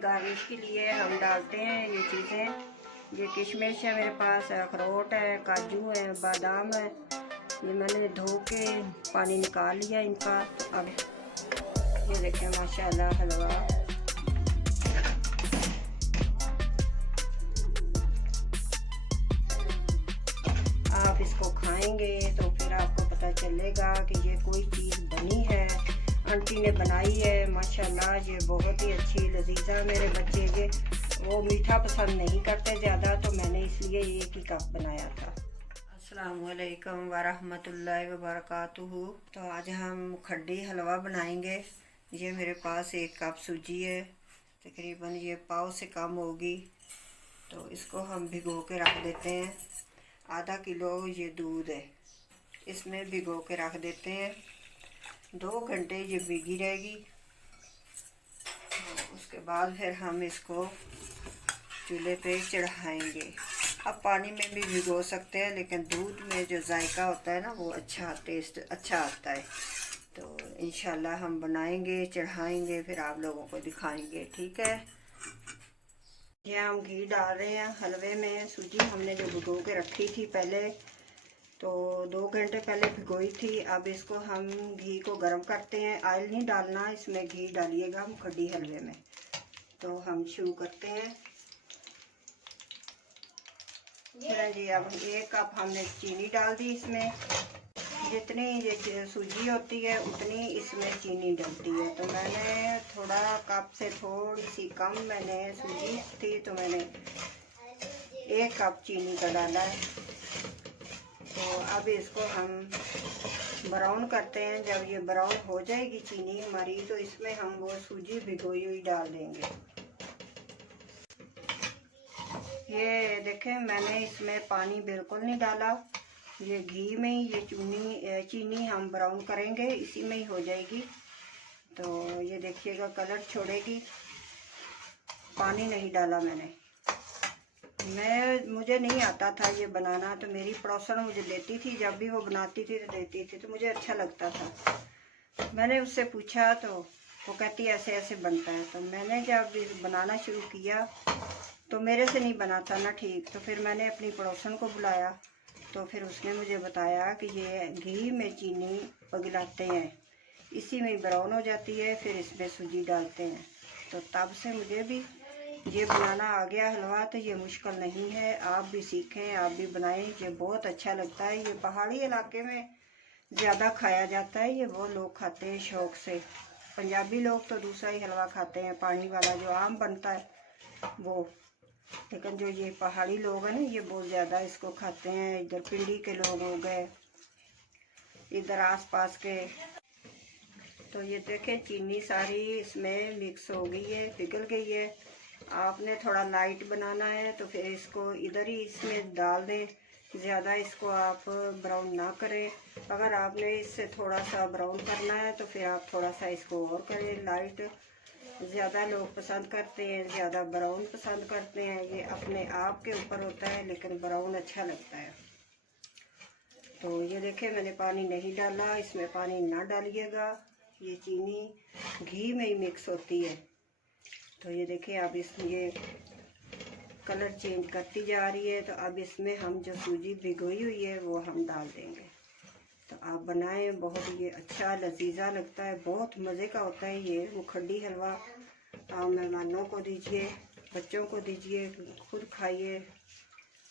Garnish के लिए हम डालते हैं ये चीज़ें। ये किशमिश है मेरे पास, अखरोट है, काजू है, बादाम है। ये मैंने धो के पानी निकाल लिया इनका। तो अब ये देखें माशाल्लाह हलवा आप इसको खाएंगे तो फिर आपको पता चलेगा कि ये कोई चीज़ बनी है, आंटी ने बनाई है माशाल्लाह। ये बहुत ही अच्छी लजीजा। मेरे बच्चे ये वो मीठा पसंद नहीं करते ज़्यादा, तो मैंने इसलिए एक ही कप बनाया था। अस्सलाम वालेकुम वरहमतुल्लाहि वबरकातुहू। तो आज हम खड्डी हलवा बनाएंगे। ये मेरे पास एक कप सूजी है, तकरीबन ये पाव से कम होगी। तो इसको हम भिगो के रख देते हैं। आधा किलो ये दूध है, इसमें भिगो के रख देते हैं। 2 घंटे ये भीगी रहेगी। तो उसके बाद फिर हम इसको चूल्हे पे चढ़ाएंगे। अब पानी में भी भिगो सकते हैं, लेकिन दूध में जो जायका होता है ना वो अच्छा टेस्ट अच्छा आता है। तो इंशाल्लाह हम बनाएंगे, चढ़ाएंगे, फिर आप लोगों को दिखाएंगे, ठीक है। ये हम घी डाल रहे हैं हलवे में। सूजी हमने जो भिगो के रखी थी पहले, तो 2 घंटे पहले भिगोई थी। अब इसको हम घी को गर्म करते हैं। ऑयल नहीं डालना, इसमें घी डालिएगा हम खड्डी हलवे में। तो हम शुरू करते हैं। चलिए जी, अब 1 कप हमने चीनी डाल दी इसमें। जितनी ये सूजी होती है उतनी इसमें चीनी डलती है। तो मैंने थोड़ा कप से थोड़ी सी कम मैंने सूजी थी, तो मैंने 1 कप चीनी का डाला है। तो अब इसको हम ब्राउन करते हैं। जब ये ब्राउन हो जाएगी चीनी हमारी, तो इसमें हम वो सूजी भिगोई हुई डाल देंगे। ये देखें, मैंने इसमें पानी बिल्कुल नहीं डाला। ये घी में ही ये चीनी हम ब्राउन करेंगे, इसी में ही हो जाएगी। तो ये देखिएगा कलर छोड़ेगी। पानी नहीं डाला मैंने। मुझे नहीं आता था ये बनाना, तो मेरी पड़ोसन मुझे देती थी। जब भी वो बनाती थी तो देती थी, तो मुझे अच्छा लगता था। मैंने उससे पूछा तो वो कहती ऐसे ऐसे बनता है। तो मैंने जब बनाना शुरू किया तो मेरे से नहीं बना था ना ठीक। तो फिर मैंने अपनी पड़ोसन को बुलाया, तो फिर उसने मुझे बताया कि ये घी में चीनी पिघलाते हैं, इसी में ब्राउन हो जाती है, फिर इसमें सूजी डालते हैं। तो तब से मुझे भी ये बनाना आ गया हलवा। तो ये मुश्किल नहीं है, आप भी सीखें, आप भी बनाएं। ये बहुत अच्छा लगता है। ये पहाड़ी इलाके में ज़्यादा खाया जाता है। ये वो लोग खाते हैं शौक़ से। पंजाबी लोग तो दूसरा ही हलवा खाते हैं, पानी वाला जो आम बनता है वो। लेकिन जो ये पहाड़ी लोग हैं ना, ये बहुत ज़्यादा इसको खाते हैं। इधर पिंडी के लोग हो गए, इधर आसपास के। तो ये देखें चीनी सारी इसमें मिक्स हो गई है, पिघल गई है। आपने थोड़ा लाइट बनाना है तो फिर इसको इधर ही इसमें डाल दें। ज़्यादा इसको आप ब्राउन ना करें। अगर आपने इससे थोड़ा सा ब्राउन करना है तो फिर आप थोड़ा सा इसको और करें लाइट। ज़्यादा लोग पसंद करते हैं, ज़्यादा ब्राउन पसंद करते हैं। ये अपने आप के ऊपर होता है, लेकिन ब्राउन अच्छा लगता है। तो ये देखें मैंने पानी नहीं डाला, इसमें पानी ना डालिएगा। ये चीनी घी में ही मिक्स होती है। तो ये देखें अब ये कलर चेंज करती जा रही है। तो अब इसमें हम जो सूजी भिगोई हुई है वो हम डाल देंगे। तो आप बनाएं, बहुत ये अच्छा लजीजा लगता है, बहुत मज़े का होता है ये वो खड्डी हलवा। आप मेहमानों को दीजिए, बच्चों को दीजिए, खुद खाइए,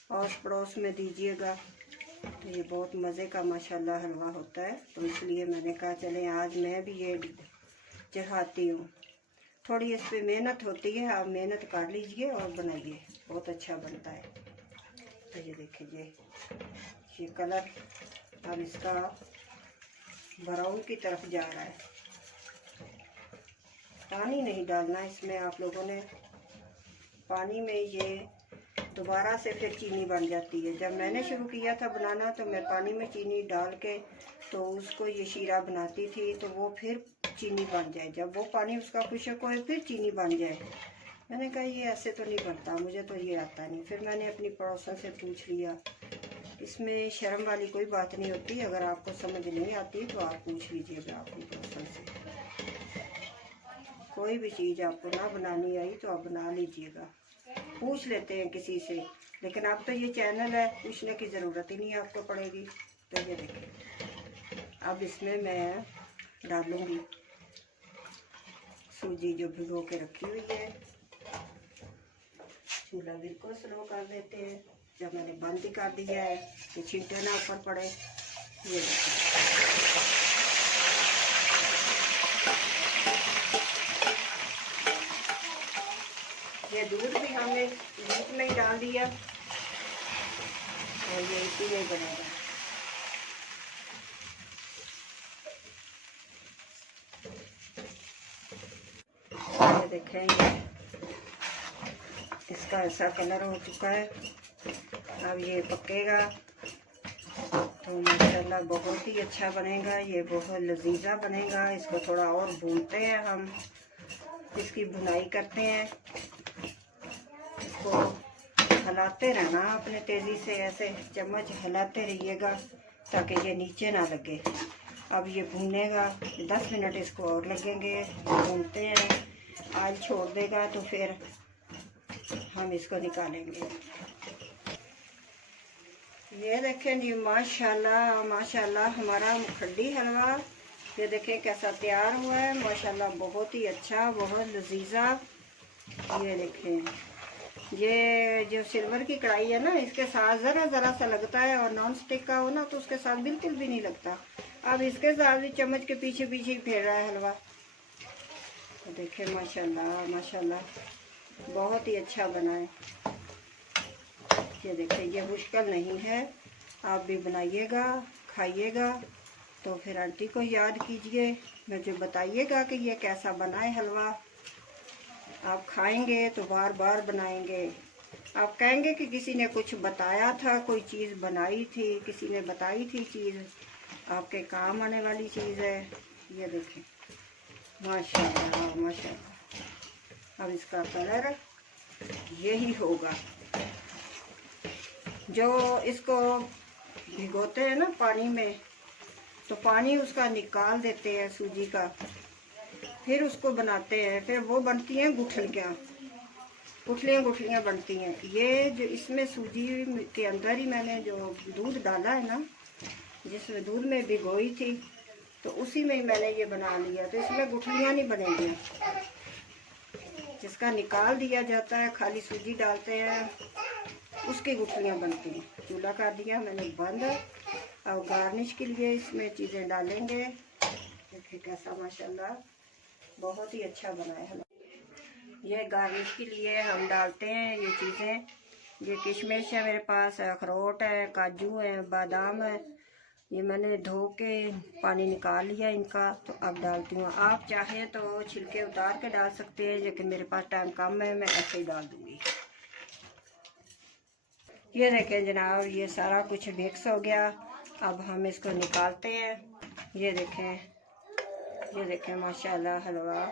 आस पड़ोस में दीजिएगा। तो ये बहुत मज़े का माशाल्लाह हलवा होता है। तो इसलिए मैंने कहा चलें आज मैं भी ये चढ़ाती हूँ। थोड़ी इस पर मेहनत होती है, आप मेहनत कर लीजिए और बनाइए, बहुत अच्छा बनता है। तो ये देखिए ये कलर अब इसका ब्राउन की तरफ जा रहा है। पानी नहीं डालना इसमें आप लोगों ने। पानी में ये दोबारा से फिर चीनी बन जाती है। जब मैंने शुरू किया था बनाना तो मैं पानी में चीनी डाल के तो उसको ये शीरा बनाती थी, तो वो फिर चीनी बन जाए। जब वो पानी उसका खुशक होए फिर चीनी बन जाए। मैंने कहा ये ऐसे तो नहीं बनता, मुझे तो ये आता नहीं। फिर मैंने अपनी पड़ोसन से पूछ लिया। इसमें शर्म वाली कोई बात नहीं होती। अगर आपको समझ नहीं आती तो आप पूछ लीजिएगा अपनी पड़ोसन से। कोई भी चीज़ आपको ना बनानी आई तो आप बना लीजिएगा, पूछ लेते हैं किसी से, लेकिन अब तो ये चैनल है, पूछने की ज़रूरत ही नहीं आपको पड़ेगी। तो ये देखिए, अब इसमें मैं डालूँगी सूजी जो भिगो के रखी हुई है। चूल्हा बिल्कुल स्लो कर देते हैं, जब मैंने बंद ही कर दिया है कि छींटे ना ऊपर पड़े। ये ये दूध भी हमने दूध में ही डाल दिया और ये इसी में बनेगा। ये देखेंगे इसका ऐसा कलर हो चुका है। अब ये पकेगा तो माशाल्लाह बहुत ही अच्छा बनेगा, ये बहुत लजीजा बनेगा। इसको थोड़ा और भूनते हैं हम, इसकी भुनाई करते हैं। इसको हिलाते रहना अपने तेज़ी से, ऐसे चम्मच हिलाते रहिएगा ताकि ये नीचे ना लगे। अब ये भूनेगा 10 मिनट इसको और लगेंगे, भूनते हैं। आज छोड़ देगा तो फिर हम इसको निकालेंगे। ये देखें जी, माशाल्लाह माशाल्लाह हमारा मुखड्डी हलवा ये देखें कैसा तैयार हुआ है। माशाल्लाह बहुत ही अच्छा, बहुत लजीजा। ये देखें, ये जो सिल्वर की कढ़ाई है ना, इसके साथ ज़रा सा लगता है, और नॉन स्टिक का हो ना तो उसके साथ बिल्कुल भी नहीं लगता। अब इसके साथ भी चम्मच के पीछे पीछे ही फेर रहा है हलवा। तो देखें माशाल्लाह माशाल्लाह बहुत ही अच्छा बना है। ये देखें, ये मुश्किल नहीं है, आप भी बनाइएगा, खाइएगा। तो फिर आंटी को याद कीजिए, मुझे बताइएगा कि ये कैसा बना है हलवा। आप खाएंगे तो बार बार बनाएंगे। आप कहेंगे कि किसी ने कुछ बताया था, कोई चीज़ बनाई थी, किसी ने बताई थी चीज़, आपके काम आने वाली चीज़ है। ये देखें माशाल्लाह माशाल्लाह। अब इसका कलर यही होगा। जो इसको भिगोते हैं ना पानी में, तो पानी उसका निकाल देते हैं सूजी का, फिर उसको बनाते हैं, फिर वो बनती हैं गुठलियाँ, गुठलियाँ गुठलियाँ बनती हैं। ये जो इसमें सूजी के अंदर ही मैंने जो दूध डाला है ना, जिसमें दूध में भिगोई थी, तो उसी में ही मैंने ये बना लिया। तो इसमें गुठलियाँ नहीं बनेंगी, जिसका निकाल दिया जाता है, खाली सूजी डालते हैं, उसकी गुठलियाँ बनती हैं। चूल्हा कर दिया मैंने बंद। अब गार्निश के लिए इसमें चीज़ें डालेंगे। देखिए कैसा माशाल्लाह बहुत ही अच्छा बना है। ये गार्निश के लिए हम डालते हैं ये चीज़ें। ये किशमिश है मेरे पास, अखरोट है, काजू है, बादाम है। ये मैंने धो के पानी निकाल लिया इनका, तो अब डालती हूँ। आप चाहें तो छिलके उतार के डाल सकते हैं, लेकिन मेरे पास टाइम कम है, मैं ऐसे ही डाल दूँगी। ये देखें जनाब, ये सारा कुछ मिक्स हो गया। अब हम इसको निकालते हैं। ये देखें माशाल्लाह हलवा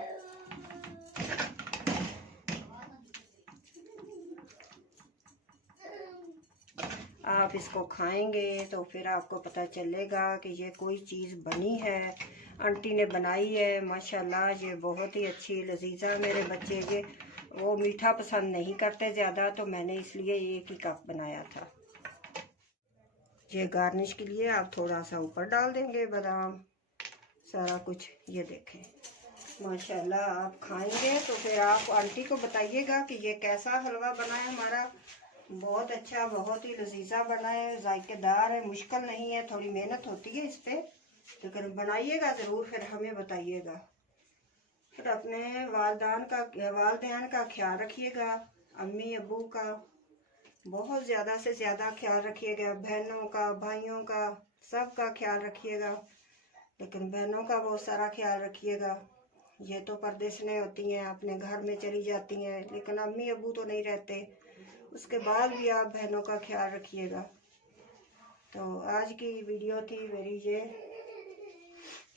आप इसको खाएंगे तो फिर आपको पता चलेगा कि ये कोई चीज़ बनी है, आंटी ने बनाई है। माशाल्लाह ये बहुत ही अच्छी लजीजा। मेरे बच्चे ये वो मीठा पसंद नहीं करते ज़्यादा, तो मैंने इसलिए एक ही कप बनाया था। ये गार्निश के लिए आप थोड़ा सा ऊपर डाल देंगे बादाम, सारा कुछ। ये देखें माशाल्लाह, आप खाएंगे तो फिर आप आंटी को बताइएगा कि ये कैसा हलवा बना है हमारा। बहुत अच्छा, बहुत ही लजीजा बना है, जायकेदार है, मुश्किल नहीं है, थोड़ी मेहनत होती है इस पर, लेकिन बनाइएगा ज़रूर, फिर हमें बताइएगा। फिर अपने वालदैन का ख्याल रखिएगा, अम्मी अब्बू का बहुत ज़्यादा से ज़्यादा ख्याल रखिएगा, बहनों का, भाइयों का, सब का ख्याल रखिएगा, लेकिन बहनों का बहुत सारा ख्याल रखिएगा। ये तो परदेसने होती हैं, अपने घर में चली जाती हैं, लेकिन अम्मी अब्बू तो नहीं रहते, उसके बाद भी आप बहनों का ख्याल रखिएगा। तो आज की वीडियो थी मेरी ये,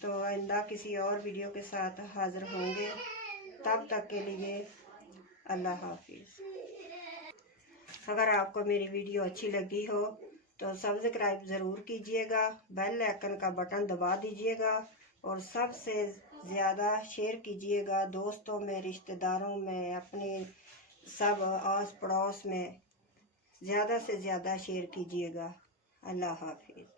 तो आइंदा किसी और वीडियो के साथ हाज़िर होंगे। तब तक के लिए अल्लाह हाफिज़। अगर आपको मेरी वीडियो अच्छी लगी हो तो सब्सक्राइब ज़रूर कीजिएगा, बेल आइकन का बटन दबा दीजिएगा, और सबसे ज़्यादा शेयर कीजिएगा, दोस्तों में, रिश्तेदारों में, अपने सब आस पड़ोस में ज़्यादा से ज़्यादा शेयर कीजिएगा। अल्लाह हाफिज़।